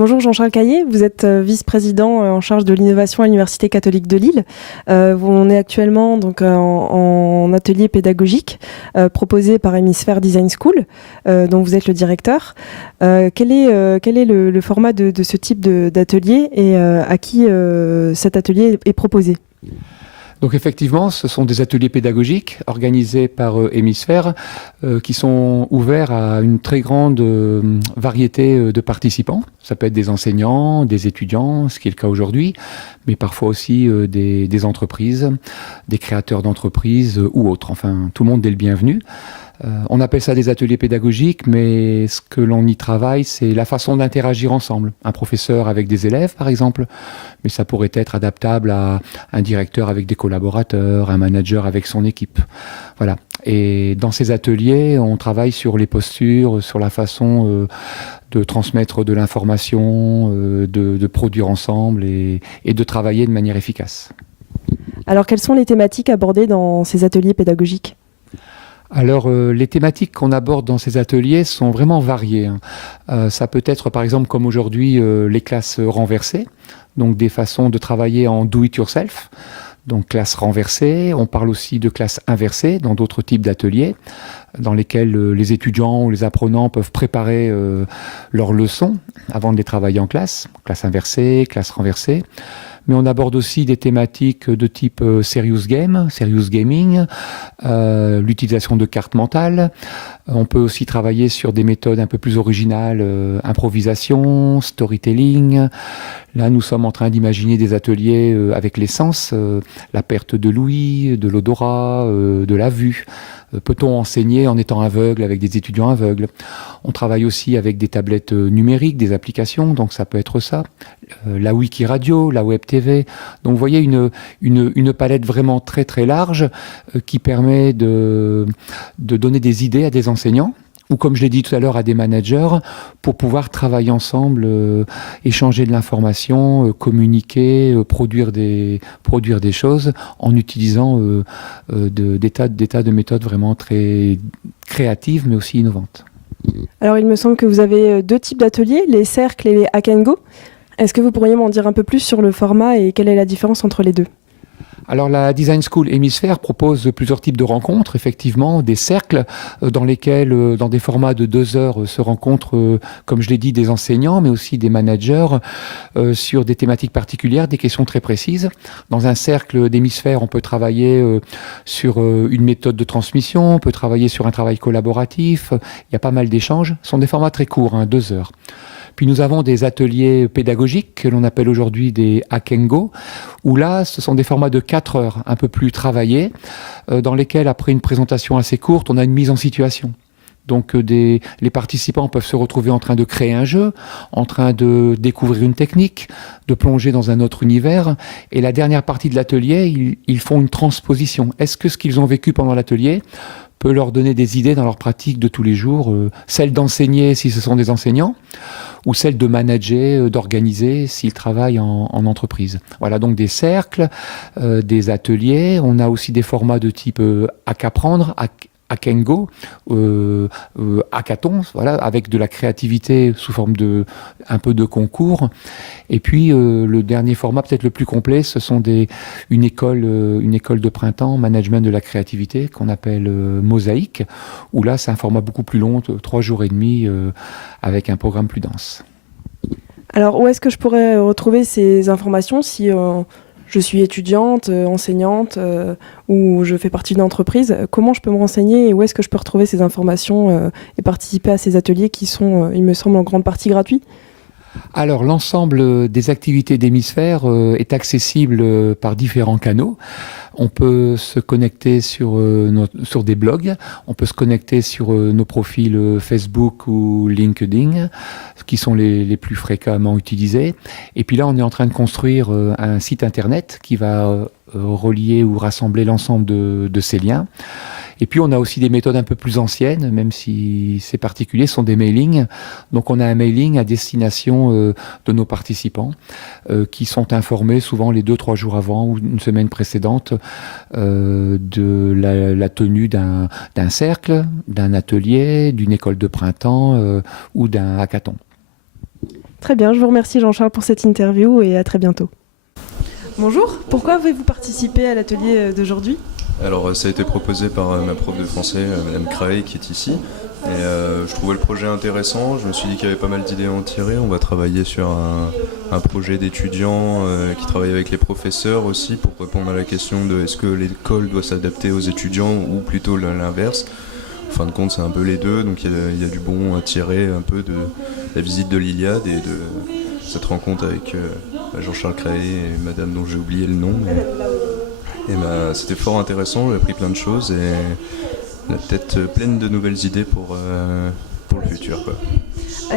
Bonjour Jean-Charles Caillé, vous êtes vice-président en charge de l'innovation à l'Université catholique de Lille. On est actuellement donc, en atelier pédagogique proposé par Hémisphère Design School, dont vous êtes le directeur. Quel est le format de ce type d'atelier et à qui cet atelier est proposé ? Donc effectivement, ce sont des ateliers pédagogiques organisés par Hémisphère qui sont ouverts à une très grande variété de participants. Ça peut être des enseignants, des étudiants, ce qui est le cas aujourd'hui, mais parfois aussi des entreprises, des créateurs d'entreprises ou autres. Enfin, tout le monde est le bienvenu. On appelle ça des ateliers pédagogiques, mais ce que l'on y travaille, c'est la façon d'interagir ensemble. Un professeur avec des élèves, par exemple, mais ça pourrait être adaptable à un directeur avec des collaborateurs, un manager avec son équipe. Voilà. Et dans ces ateliers, on travaille sur les postures, sur la façon de transmettre de l'information, de produire ensemble et de travailler de manière efficace. Alors, quelles sont les thématiques abordées dans ces ateliers pédagogiques ? Alors, les thématiques qu'on aborde dans ces ateliers sont vraiment variées. Ça peut être, par exemple, comme aujourd'hui, les classes renversées, donc des façons de travailler en do-it-yourself, donc classe renversée. On parle aussi de classe inversée dans d'autres types d'ateliers, dans lesquels les étudiants ou les apprenants peuvent préparer leurs leçons avant de les travailler en classe inversée, classe renversée. Mais on aborde aussi des thématiques de type serious game, serious gaming, l'utilisation de cartes mentales. On peut aussi travailler sur des méthodes un peu plus originales, improvisation, storytelling. Là, nous sommes en train d'imaginer des ateliers avec les sens, la perte de l'ouïe, de l'odorat, de la vue. Peut-on enseigner en étant aveugle avec des étudiants aveugles ? On travaille aussi avec des tablettes numériques, des applications, donc ça peut être ça. La Wiki Radio, la Web TV. Donc vous voyez une palette vraiment très très large qui permet de donner des idées à des enseignants, ou comme je l'ai dit tout à l'heure, à des managers, pour pouvoir travailler ensemble, échanger de l'information, communiquer, produire des choses en utilisant des tas de méthodes vraiment très créatives, mais aussi innovantes. Alors, il me semble que vous avez deux types d'ateliers, les cercles et les hack and go. Est-ce que vous pourriez m'en dire un peu plus sur le format et quelle est la différence entre les deux ? Alors la Design School Hémisphère propose plusieurs types de rencontres, effectivement, des cercles dans lesquels, dans des formats de 2 heures, se rencontrent, comme je l'ai dit, des enseignants, mais aussi des managers sur des thématiques particulières, des questions très précises. Dans un cercle d'Hémisphère, on peut travailler sur une méthode de transmission, on peut travailler sur un travail collaboratif, il y a pas mal d'échanges. Ce sont des formats très courts, 2 heures. Puis nous avons des ateliers pédagogiques que l'on appelle aujourd'hui des hack and go, où là, ce sont des formats de 4 heures, un peu plus travaillés, dans lesquels, après une présentation assez courte, on a une mise en situation. Donc les participants peuvent se retrouver en train de créer un jeu, en train de découvrir une technique, de plonger dans un autre univers. Et la dernière partie de l'atelier, ils font une transposition. Est-ce que ce qu'ils ont vécu pendant l'atelier peut leur donner des idées dans leur pratique de tous les jours, celle d'enseigner si ce sont des enseignants, ou celle de manager, d'organiser s'ils travaillent en entreprise. Voilà, donc des cercles, des ateliers. On a aussi des formats de type hack apprendre, hack and go, hackathon, voilà, avec de la créativité sous forme de un peu de concours. Et puis le dernier format, peut-être le plus complet, ce sont une école de printemps, management de la créativité, qu'on appelle Mosaïque, où là c'est un format beaucoup plus long, 3 jours et demi, avec un programme plus dense. Alors où est-ce que je pourrais retrouver ces informations si je suis étudiante, enseignante ou je fais partie d'une entreprise? Comment je peux me renseigner et où est-ce que je peux retrouver ces informations et participer à ces ateliers qui sont, il me semble, en grande partie gratuits? Alors, l'ensemble des activités d'Hémisphère est accessible par différents canaux. On peut se connecter sur des blogs, on peut se connecter sur nos profils Facebook ou LinkedIn, qui sont les plus fréquemment utilisés. Et puis là, on est en train de construire un site internet qui va relier ou rassembler l'ensemble de ces liens. Et puis on a aussi des méthodes un peu plus anciennes, même si ces particuliers sont des mailings. Donc on a un mailing à destination de nos participants qui sont informés souvent les 2-3 jours avant ou une semaine précédente de la tenue d'un cercle, d'un atelier, d'une école de printemps ou d'un hackathon. Très bien, je vous remercie Jean-Charles pour cette interview et à très bientôt. Bonjour, pourquoi avez-vous participé à l'atelier d'aujourd'hui ? Alors ça a été proposé par ma prof de français, Madame Craé, qui est ici. Et je trouvais le projet intéressant, je me suis dit qu'il y avait pas mal d'idées à en tirer. On va travailler sur un projet d'étudiants qui travaille avec les professeurs aussi pour répondre à la question de est-ce que l'école doit s'adapter aux étudiants ou plutôt l'inverse. En fin de compte c'est un peu les deux, donc il y a du bon à tirer un peu de la visite de l'Iliade et de cette rencontre avec Jean-Charles Craé et Madame dont j'ai oublié le nom. C'était fort intéressant, j'ai appris plein de choses et la tête pleine de nouvelles idées pour le futur, quoi.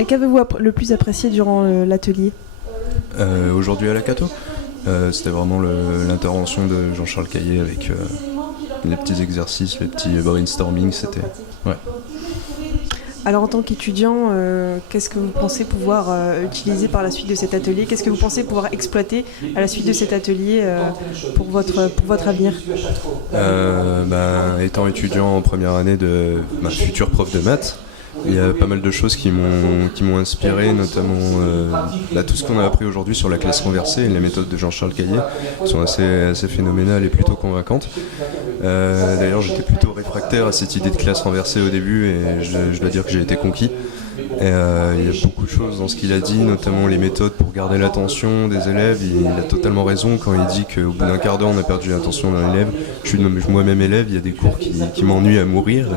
Qu'avez-vous le plus apprécié durant l'atelier ? Aujourd'hui à la Cato, c'était vraiment l'intervention de Jean-Charles Caillé avec les petits exercices, les petits brainstorming, c'était... Ouais. Alors en tant qu'étudiant, qu'est-ce que vous pensez pouvoir utiliser par la suite de cet atelier ? Qu'est-ce que vous pensez pouvoir exploiter à la suite de cet atelier pour votre avenir ? Étant étudiant en première année de ma future prof de maths, il y a pas mal de choses qui m'ont inspiré, notamment tout ce qu'on a appris aujourd'hui sur la classe renversée et les méthodes de Jean-Charles Caillé sont assez phénoménales et plutôt convaincantes. D'ailleurs, j'étais plutôt réfractaire à cette idée de classe renversée au début et je dois dire que j'ai été conquis. Et il y a beaucoup de choses dans ce qu'il a dit, notamment les méthodes pour garder l'attention des élèves. Il a totalement raison quand il dit qu'au bout d'un quart d'heure on a perdu l'attention d'un élève. Je suis moi-même élève, il y a des cours qui m'ennuient à mourir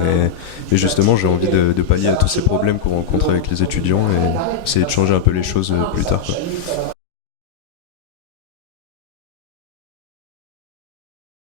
et justement j'ai envie de pallier à tous ces problèmes qu'on rencontre avec les étudiants et essayer de changer un peu les choses plus tard, quoi.